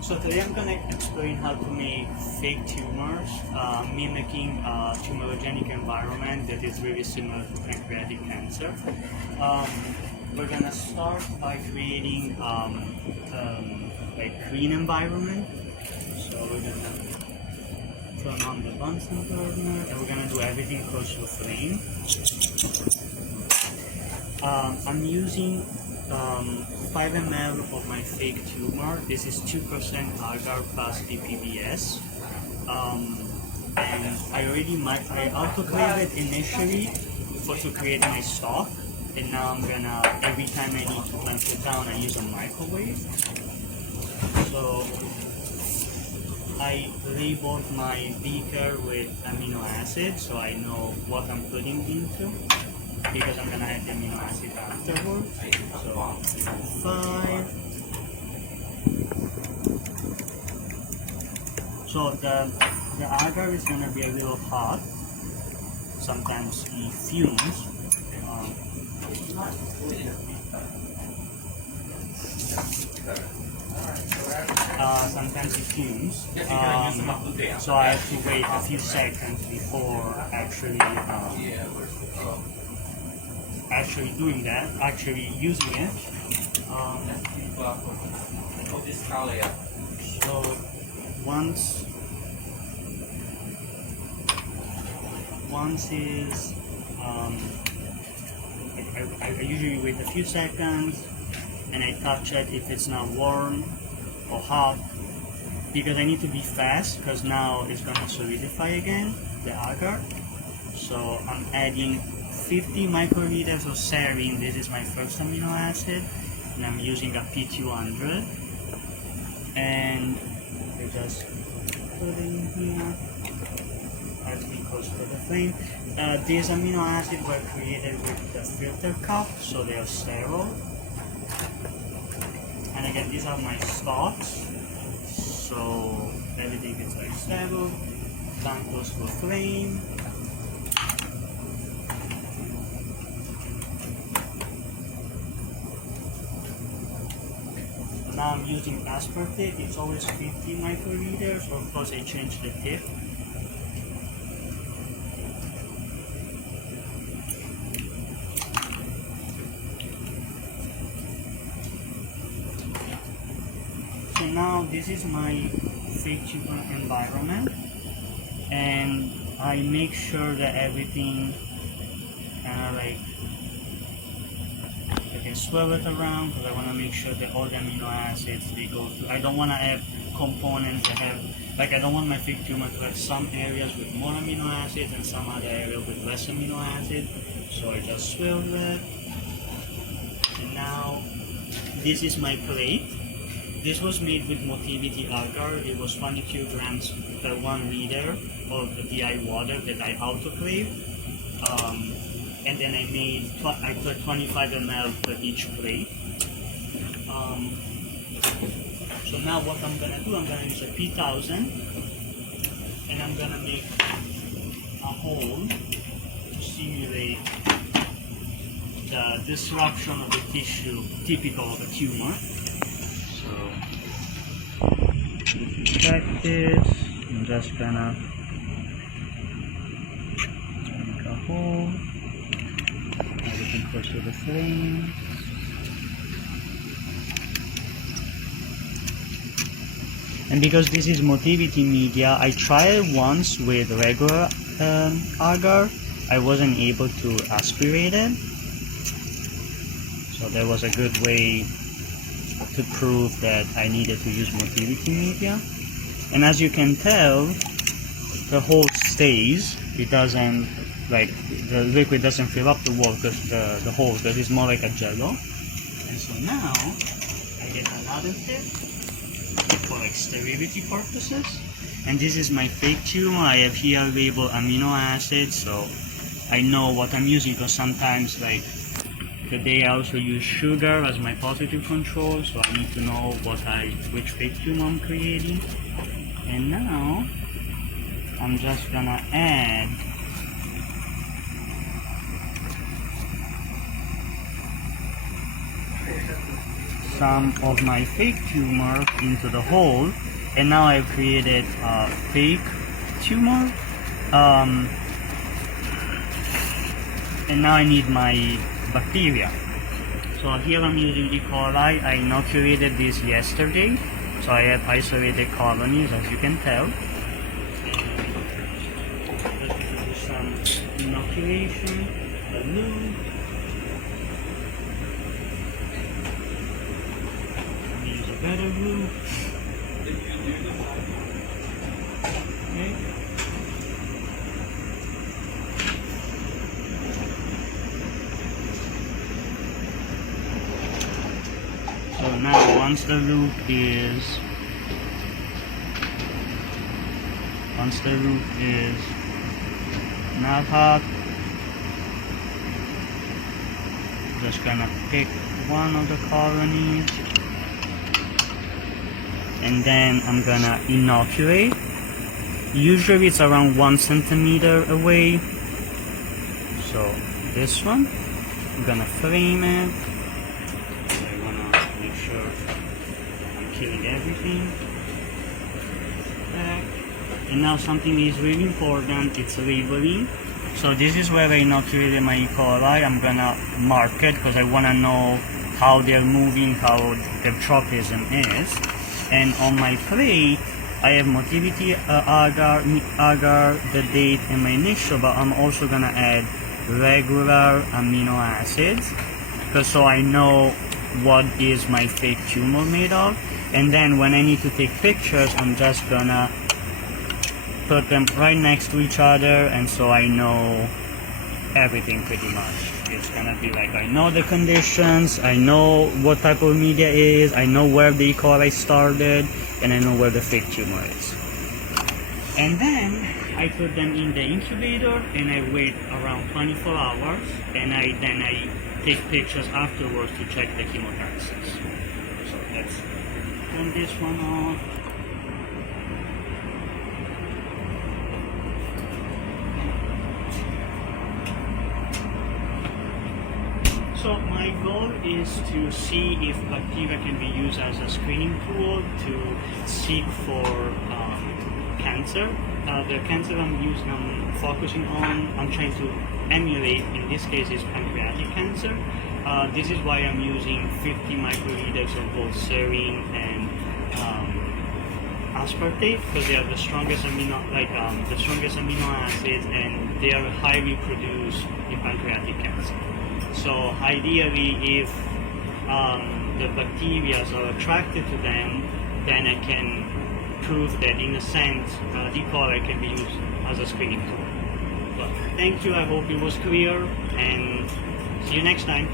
So today I'm gonna explain how to make fake tumors mimicking a tumorigenic environment that is very similar to pancreatic cancer. We're gonna start by creating a green environment. So we're gonna turn on the Bunsen burner and we're gonna do everything close to the flame. I'm using 5 ml of my fake tumor. This is 2% agar plus DPBS. And I autoclaved it initially to create my stock. And now I'm gonna, every time I need to punch it down, I use a microwave. So I labeled my beaker with amino acids so I know what I'm putting into, because I'm gonna add the amino acid afterwards. So 5. So the agar is gonna be a little hot. Sometimes it fumes. Sometimes it fumes. So I have to wait a few seconds before actually doing that, actually using it. So once is I usually wait a few seconds and I touch it if it's not warm or hot, because I need to be fast because now it's going to solidify again, the agar. So I'm adding 50 microliters of serine. This is my first amino acid, and I'm using a P200, and I just put it in here as we close to the flame. These amino acids were created with the filter cup, so they are sterile. And again, these are my stocks, so everything is like stable. Down close to a flame. Now I'm using aspartate. It's always 50 microliters, or of course I change the tip. So now this is my fake tumor environment, and I make sure that everything I can swirl it around, because I want to make sure that all the amino acids they go through. I don't want to have components that have, I don't want my fake tumor to have some areas with more amino acids and some other areas with less amino acid. So I just swirl it. And now this is my plate. This was made with Motivity agar. It was 22 grams per 1 liter of the DI water that I autoclaved. And then I put 25 ml per each plate. So now what I'm gonna do, I'm gonna use a P1000, and I'm gonna make a hole to simulate the disruption of the tissue typical of a tumor. So check this. I'm just gonna make a hole. Everything close to the flame. And because this is Motivity media, I tried it once with regular agar. I wasn't able to aspirate it. So that was a good way to prove that I needed to use Motivity media. And as you can tell, the hole stays. It doesn't, the liquid doesn't fill up the wall, the hole, because it's more like a jello. And so now I get another tip for sterility purposes. And this is my fake tumor. I have here labeled amino acids, so I know what I'm using, because sometimes today I also use sugar as my positive control, so I need to know which fake tumor I'm creating. And now I'm just gonna add some of my fake tumor into the hole, and now I've created a fake tumor. And now I need my bacteria. So here I'm using E. coli. I inoculated this yesterday, so I have isolated colonies, as you can tell. Let's do some inoculation, a loop. Use a better loop. Okay. So now once the loop is not hot, just gonna pick one of the colonies and then I'm gonna inoculate. Usually it's around 1 centimeter away. So this one, I'm gonna frame it. Killing everything. Back. And now something is really important, it's labeling. So this is where I inoculated my E. coli. I'm gonna mark it because I wanna know how they're moving, how their tropism is. And on my plate, I have motility, agar, the date, and my initial, but I'm also gonna add regular amino acids, because so I know what is my fake tumor made of. And then when I need to take pictures, I'm just gonna put them right next to each other, and so I know everything pretty much. It's gonna be like, I know the conditions, I know what type of media is, I know where the E. coli started, and I know where the fake tumor is. And then I put them in the incubator and I wait around 24 hours, and then I take pictures afterwards to check the chemotaxis. So let's turn this one off. So my goal is to see if bacteria can be used as a screening tool to seek for cancer. The cancer I'm focusing on, I'm trying to emulate, in this case is pancreatic cancer. This is why I'm using 50 microliters of both serine and aspartate, because they are the strongest amino acids, and they are highly produced in pancreatic cancer. So ideally, if the bacteria are attracted to them, then I can prove that in a sense E. coli can be used as a screening tool. But thank you, I hope it was clear, and see you next time.